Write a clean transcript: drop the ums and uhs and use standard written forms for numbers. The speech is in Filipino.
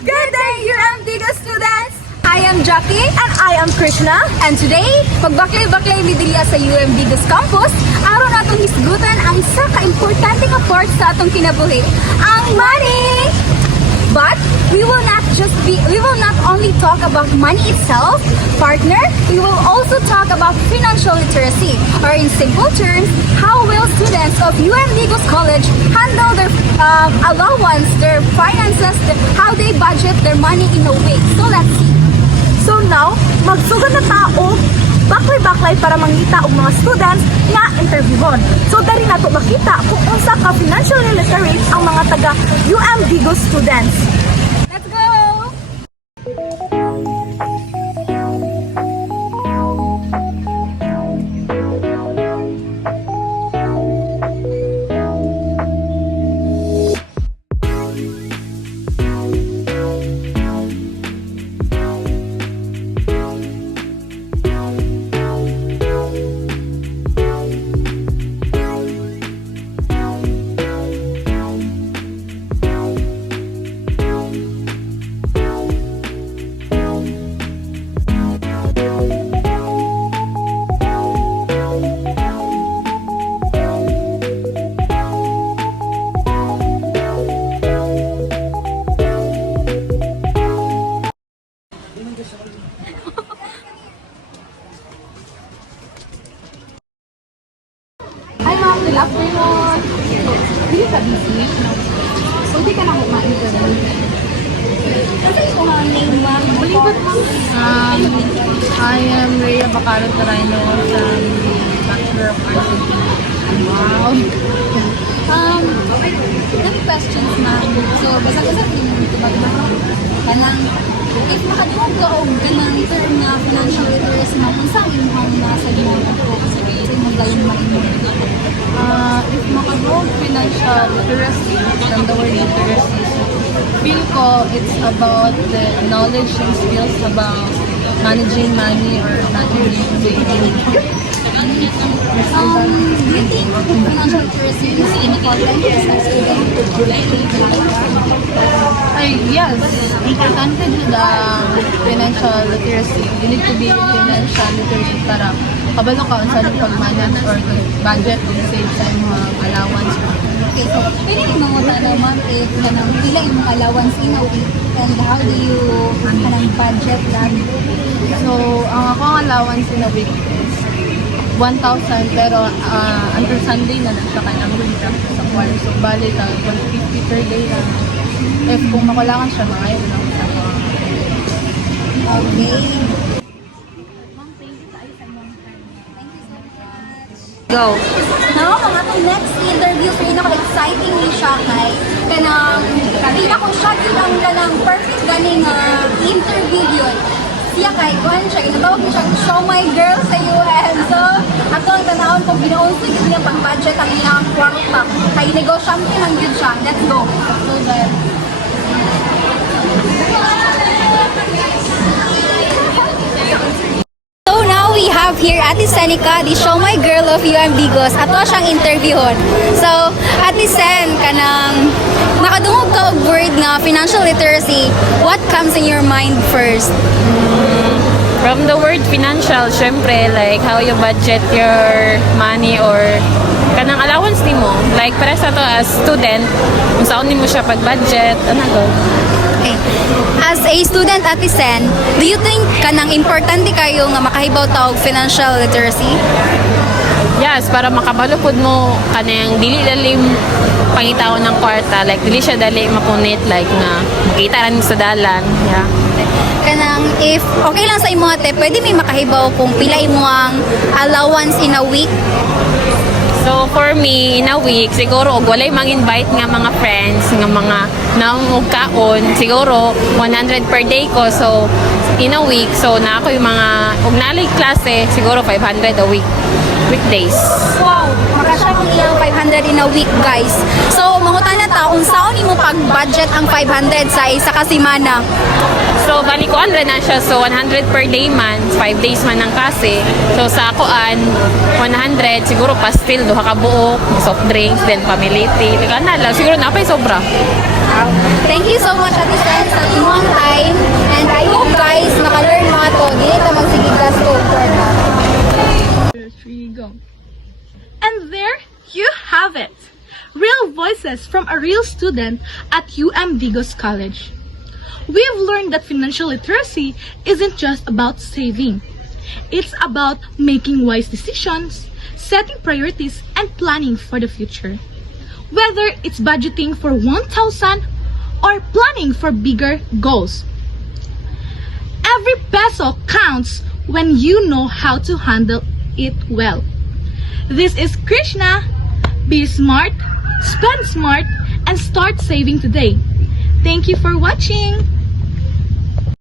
Good day, UMDG students! I am Jackie and I am Krishna, and today, magbaklay-baklay mi diriya sa UMDG's campus, aron natong hisgutan ang isa ka-importante nga part sa atong kinabuhi, ang money! But we will not only talk about money itself, partner, we will also talk about financial literacy, or in simple terms, how will students of UMDG's college handle their allowance, their finances, how they budget their money in a way. So let's see. So now, magsugod na tao, baklay-baklay para mangita og mga students nga interviewon. So dari nato makita kung unsa ka financially literate ang mga taga UMDG students. Let's go! Hi ma'am, good afternoon. Hindi ka busy? So, di ka na kumain ka rin. Kasi ito nga ang name, ma'am. Malibot ma'am. I am Rhea Bacarat Carino from Bachelor of Arts in Wow. Any questions, ma'am? So, basta-basta yung tubag na kanang if makadungog ka og ganang term na financial literacy, ma'am, kung saan imong nasa limang ako sa imong gayong malimong. If makabog financial literacy, from the word literacy, so feel ko it's about the knowledge and skills about managing money or managing saving. Do you think financial literacy is important as a student? Yes, important to the financial literacy. You need to be financial literate para kabalo ka unsa yung pag-manage or budget kung save sa mga allowance. Okay, so pwede rin mga na ma'am if kanang pila yung allowance in a week and how do you kanang budget that? So, ang akong allowance in a week is 1,000 pero until Sunday na lang sa kanang week sa kwarto. So, bali ka 150 per day lang. If kung makulangan siya, mga yun lang sa mga. Okay. Go! Now, ang atong next interview pinaka-exciting ni siya kay kanang pinaka-shot yun ang kanang perfect ganing interview yun. Siya kay kuhan siya, ginatawag niya siya show my girl sa UN. So, ato ang tanawon kung ginaunsa yun niya pang-budget ang iyang kwarta. Kay negosyante lang yun siya. Let's go. So, there. So now we have here Ate Senica, the Show My Girl of UMDGos. Ato siyang interviewon. So, Ate Sen, kanang nakadungog ka og word nga financial literacy, what comes in your mind first? From the word financial, syempre, like how you budget your money or kanang allowance ni mo. Like, para sa to as student, kung saan mo siya pag-budget, ano to? Okay. As a student, Ate Sen, do you think kanang importante kayo nga makahibaw tawag financial literacy? Yes, para makabalupod mo kanang dili dalim pangitaon ng kwarta. Like, dili siya dali mapunit. Like, nga, makita rin sa dalan. Yeah. Kanang if okay lang sa imo ate, pwede may makahibaw kung pila imo ang allowance in a week? So, for me, in a week, siguro, og walay mang-invite nga mga friends, nga mga naungugkaon, siguro, 100 per day ko. So, in a week, so, na ako yung mga, og nalay klase, siguro, 500 a week. Weekdays. Wow, makasya kong iyang 500 in a week, guys. So, mangutan na ta, unsaon imo pag-budget ang 500 sa isa ka semana? So, bali ko 100 na siya. So, 100 per day man. 5 days man ang kasi. So, sa akoan, 100. Siguro pastil, duha ka buok, soft drinks, then family tea. Like, ano lang. Siguro napay sobra. Thank you so much, Ate Sen, sa inyong time. And I hope, guys, maka-learn mga to. Dili ta magsigiglas to. And there you have it. Real voices from a real student at UM Digos College. We've learned that financial literacy isn't just about saving. It's about making wise decisions, setting priorities, and planning for the future. Whether it's budgeting for 1,000 or planning for bigger goals. Every peso counts when you know how to handle it well. This is Krishna. Be smart, spend smart, and start saving today. Thank you for watching.